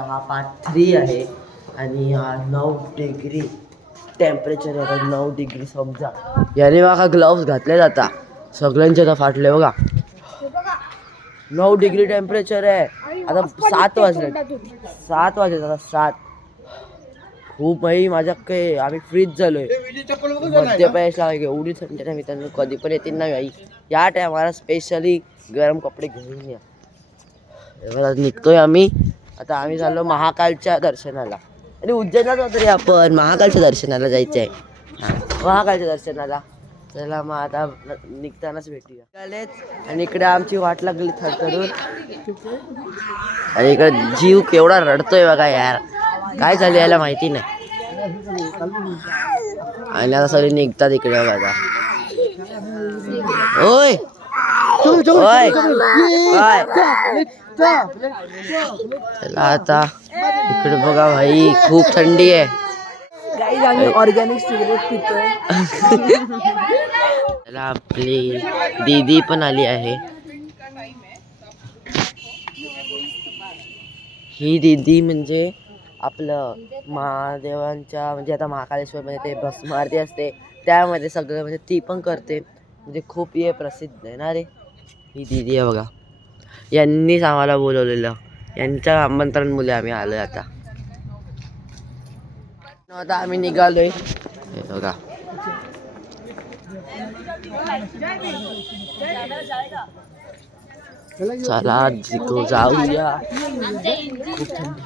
हा पार्ट 3 आहे आणि हा 9 डिग्री टेम्परेचर आहे. 9 डिग्री समजा. याने बघा ग्लव्स घातले जाता सगळ्यांचे आता फाटले बघा. 9 डिग्री टेम्परेचर आहे. आता 7 वाजले आता 7. खूप भाई माझ्या काही आम्ही फ्रीज झालोय. मध्य प्रदेशला एवढी थंडी आहे मित्रांनो, कधी पण येतील ना भाई या टायमाला स्पेशली गरम कपडे घेऊन या. निघतोय आम्ही आता. आम्ही चाललो महाकालच्या दर्शनाला आणि उज्जैनला जातो रे आपण. महाकालच्या दर्शनाला जायचं आहे. महाकालच्या दर्शनाला चला मग आता निघतानाच भेटूया. आणि इकडे आमची वाट लागली थरथरून आणि इकडे जीव केवढा रडतोय बघा यार. काय झालं याला माहिती नाही. आणि आता सगळे निघतात इकडे बघा. ओय ओय काय चला आता इकडे बघा भाई खूप थंडी आहे. ऑर्गॅनिक सिगरेट पितोय. चला आपली दीदी पण आली आहे. ही दीदी म्हणजे आपलं महादेवांच्या म्हणजे आता महाकालेश्वर मध्ये ते भस्म आरती असते त्यामध्ये सगळं म्हणजे ती पण करते. म्हणजे खूप हे प्रसिद्ध आहे ना रे. ही दीदी आहे बघा. यांनीच आम्हाला बोलवलेलं. यांच्या आमंत्रण मुले आम्ही आलोय आता. आता आम्ही निघालोय हे बघा. चला जाऊया. खूप थंडी.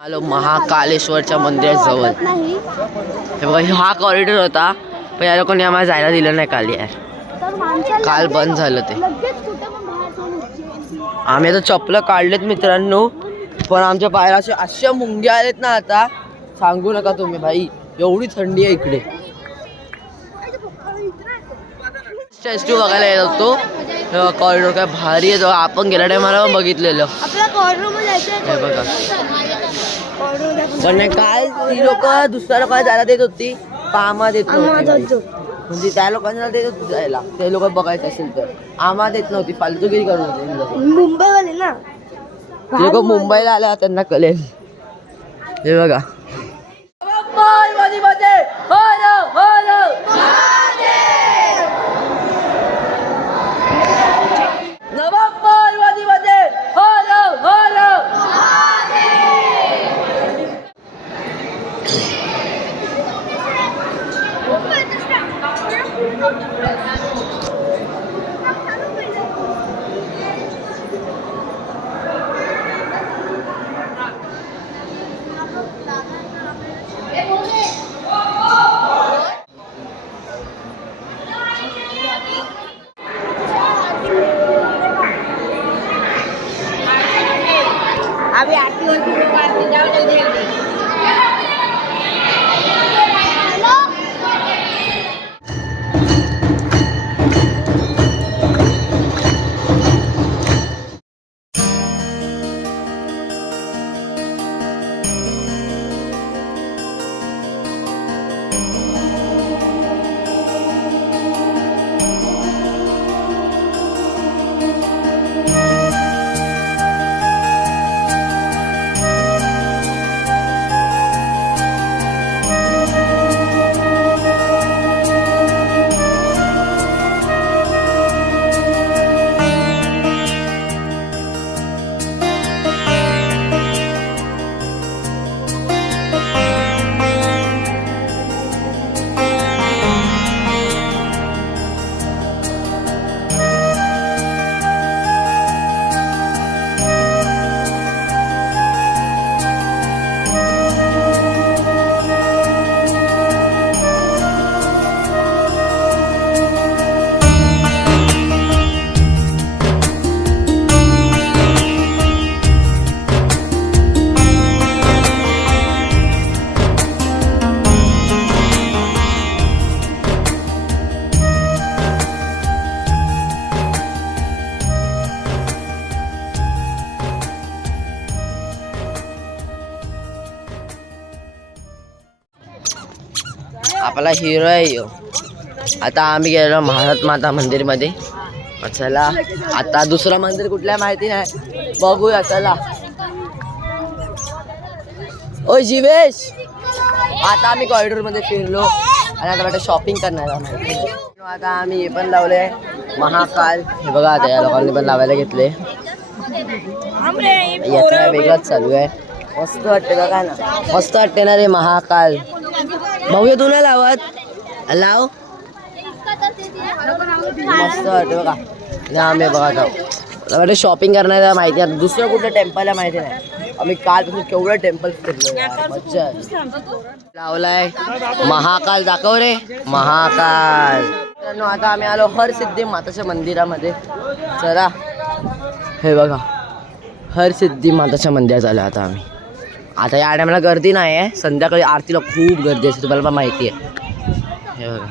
आलो महाकालेश्वरच्या मंदिराजवळ. हे बघा हा कॉरिडॉर होता पण या लोकांनी आम्हाला जायला दिलं नाही काल यार. काल बंद झालं ते. आम्ही आता चपलं काढलेत मित्रांनो पण आमच्या पायाला अशा मुंग्या आलेत ना आता सांगू नका तुम्ही भाई. एवढी थंडी आहे इकडे. स्टॅच्यू बघायला येत होतो. कॉरिडॉर काय भारी आहे. आपण गेल्या टायमाला बघितलेलं. हे बघा पण काल ती लोक दुसऱ्या लोकांना जायला देत होती आम्हाला देत नव्हती. म्हणजे त्या लोकांना देत होती जायला ते लोक बघायचं असेल तर. आम्हाला देत नव्हती. फालतूगिरी करत होती. मुंबईवाले ना ते लोक मुंबईला आल्या त्यांना कळेल. हे बघा अभी आरती होती है. जाओ जल्दी जल्दी. आपला हिरो आहे ह्यो. आता आम्ही गेलो भारत माता मंदिर मध्ये. चला आता दुसरं मंदिर कुठल्या माहिती नाही बघूया. चला ओ जीवेश, आता आम्ही कॉरिडॉर मध्ये फिरलो आणि आता वाटतं शॉपिंग करणार आहोत. आता आम्ही हे पण लावले महाकाल. हे बघा आता या लोकांनी पण लावायला घेतले. याचा वेगळाच चालू आहे. मस्त वाटते का ना, मस्त वाटते ना रे महाकाल. बघूया तू नाही लावत, लाव. मस्त वाटते बघा. आम्ही बघा आता वाटतं शॉपिंग करण्याला माहिती आहे. दुसरं कुठलं टेम्पल आहे माहिती नाही. आम्ही कालपासून केवढं टेम्पल फिरलो, मज्जा लावलाय महाकाल. दाखव रे महाकाल. आता आम्ही आलो हरसिद्धी माताच्या मंदिरामध्ये. चला हे बघा हरसिद्धी माताच्या मंदिरात आलो आता आम्ही. आता या टायमाला गर्दी नाही आहे, संध्याकाळी आरतीला खूप गर्दी असते, तुम्हाला पण माहिती आहे. हे बघा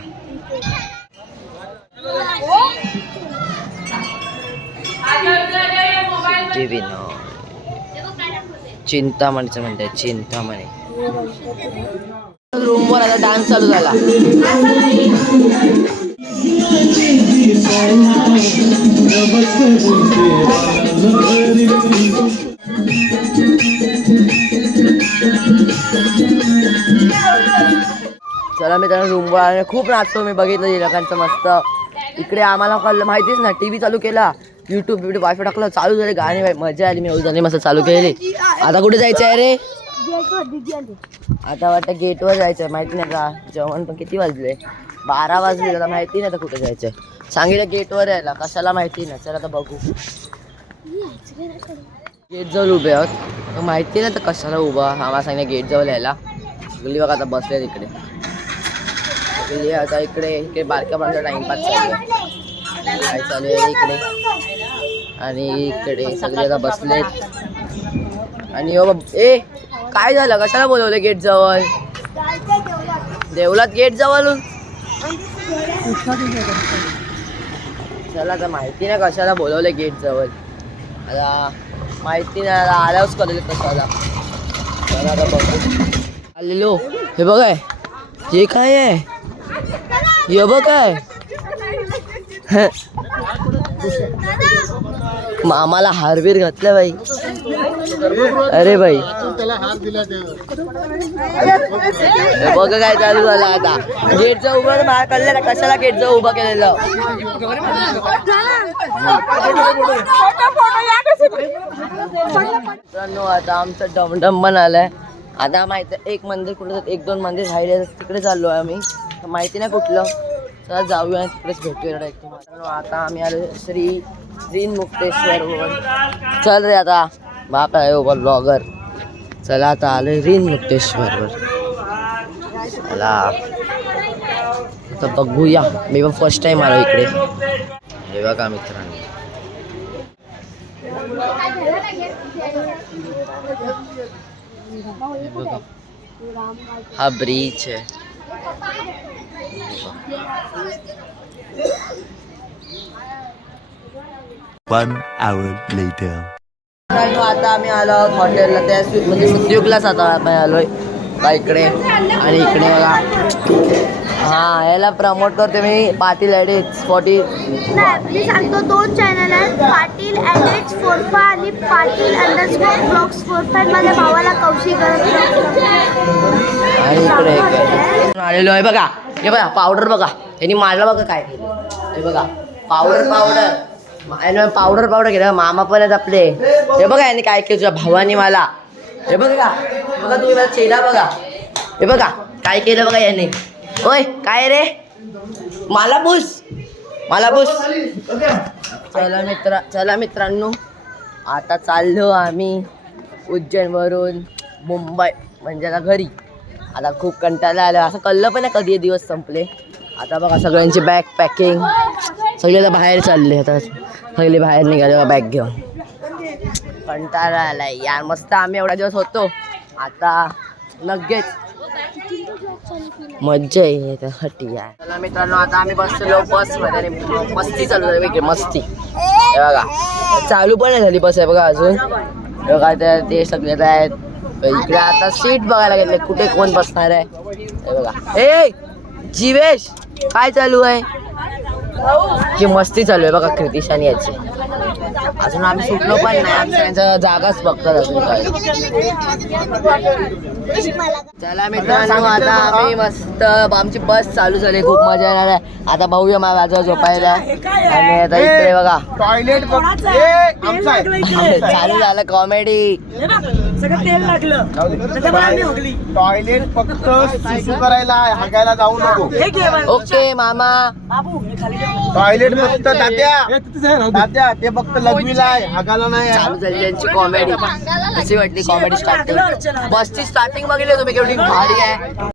चिंतामणीचं म्हणते, चिंतामणी. रूमवर आता डान्स चालू झाला. चला मी त्याला रूमवर आले, खूप नाचतो मी. बघितलं लोकांचं मस्त. इकडे आम्हाला कळलं माहितीच ना, टीव्ही चालू केला, युट्यूब वायफाय टाकलं, चालू झाले गाणे. मजा आली, मी गाणे मस्त चालू केली. आता कुठे जायचं आहे रे? आता वाटतं गेटवर जायचं. माहिती नाही का, जेवण पण किती वाजले? 12 वाजले. आता माहिती नाही तर कुठे जायचंय. सांगितलं गेटवर यायला, कशाला माहिती नाही. चला आता बघू. गेट जवळ उभे आहोत, माहिती नाही तर कशाला उभा. आम्हाला सांगितलं गेट जवळ यायला. गेली बघा आता बसले तिकडे. गेली आता इकडे इकडे बारक्या बारक्या टाइमपास चालू आहे. काय चालू आहे इकडे. आणि इकडे सगळे आता बसलेत. आणि ए काय झालं, कशाला बोलवलं गेट जवळ? देवलात गेट जवळ. चला आता माहिती नाही कशाला बोलवले गेट जवळ. आता माहिती नाही, आता आल्यावरच कळेल कशाला. चला आता बघू. आलेलो. हे बघाय, हे काय आहे? हे बघ काय मामाला हारबीर घातल्या बाई. अरे बाई बघ काय चालू झालं. आता गेटचं उभं बाहेर काढलं ना, कशाला गेटचं उभं केलेलं? मित्रांनो आता आमचं डमडम पण आलाय. आता माहिती एक मंदिर कुठं, 1-2 मंदिर राहिले, तिकडे चाललो आहे आम्ही. माहिती नाही कुठलं. चला जाऊया, तिकडेच भेटूया. आता आम्ही आलो श्री मुक्तेश्वर. चल रे आता बाप आहे ओव्हर ब्लॉगर. चला आता आले रीन मुक्तेश्वरवर. चला आता बघूया. मी पण फर्स्ट टाइम आलो इकडे. हे बघा मित्रांनो, बघा हा ब्रिज आहे. One hour later. आता आम्ही आलो आहोत हॉटेलला. त्या म्हणजे सुद्युगलाच आता आम्ही आलोय का इकडे. आणि इकडे बघा हा याला प्रमोट करते मी, पाटील एडिट्स 40. मी सांगतो 2 चॅनल आहेत, पाटील एडिट्स 45 आणि पाटील _ब्लॉग्स 45. माझ्या भावाला कौशिक. आणि इकडे आलेलो आहे बघा. हे बघा पावडर बघा, यांनी मारलं बघा काय केलं. हे बघा पावडर केलं. मामा पण आहेत आपले. हे बघा यांनी काय केलं तुझ्या भावानी मला. हे बघा बघा तुम्ही मला चेहरा बघा. हे बघा काय केलं बघा याने. ओय काय रे, मला बुस. चला मित्रांनो आता चाललो आम्ही उज्जैनवरून मुंबई म्हणजे आता घरी. आता खूप कंटाळा आला. असं कळलं पण नाही कधी दिवस संपले. आता बघा सगळ्यांची बॅग पॅकिंग. सगळे आता बाहेर चालले. आता सगळे बाहेर निघाले बॅग घेऊन. कंटाळा आलाय यार. मस्त आम्ही एवढा दिवस होतो, आता लगेच मज्जा येते यार. चला मित्रांनो आता आम्ही बसलो बसमध्ये आणि मस्ती चालू झाली वेगळी मस्ती. हे बघा चालू पण नाही झाली बस आहे बघा अजून. बघा ते सगळे आहेत इकडे. आता सीट बघायला गेले कुठे कोण बसणार आहे. हे बघा ए जीवेश काय चालू आहे? की मस्ती चालू आहे बघा कृतिश आणि याची. अजून आम्ही सुटलो पण नाही, आम्ही सगळ्यांचा जागाच बघतात अजून काय. चला मित्रांनो, आता आम्ही मस्त आमची बस चालू झाली, खूप मजा येणार आहे. आता भाऊया माझ्याजवळ झोपायला आणि आता इकडे बघा टॉयलेट चालू झालं कॉमेडी. टॉयलेट फक्त शिशू करायला आहे, हागायला जाऊ नको. ओके मामा. टॉयलेट फक्त तात्या ते फक्त लघवीला आहे, हागायला नाही आहे. चालू झाली त्यांची कॉमेडी. कशी वाटली कॉमेडी स्टार्टिंग? बसची स्टार्टिंग बघितली तुम्ही केवढी भारी आहे.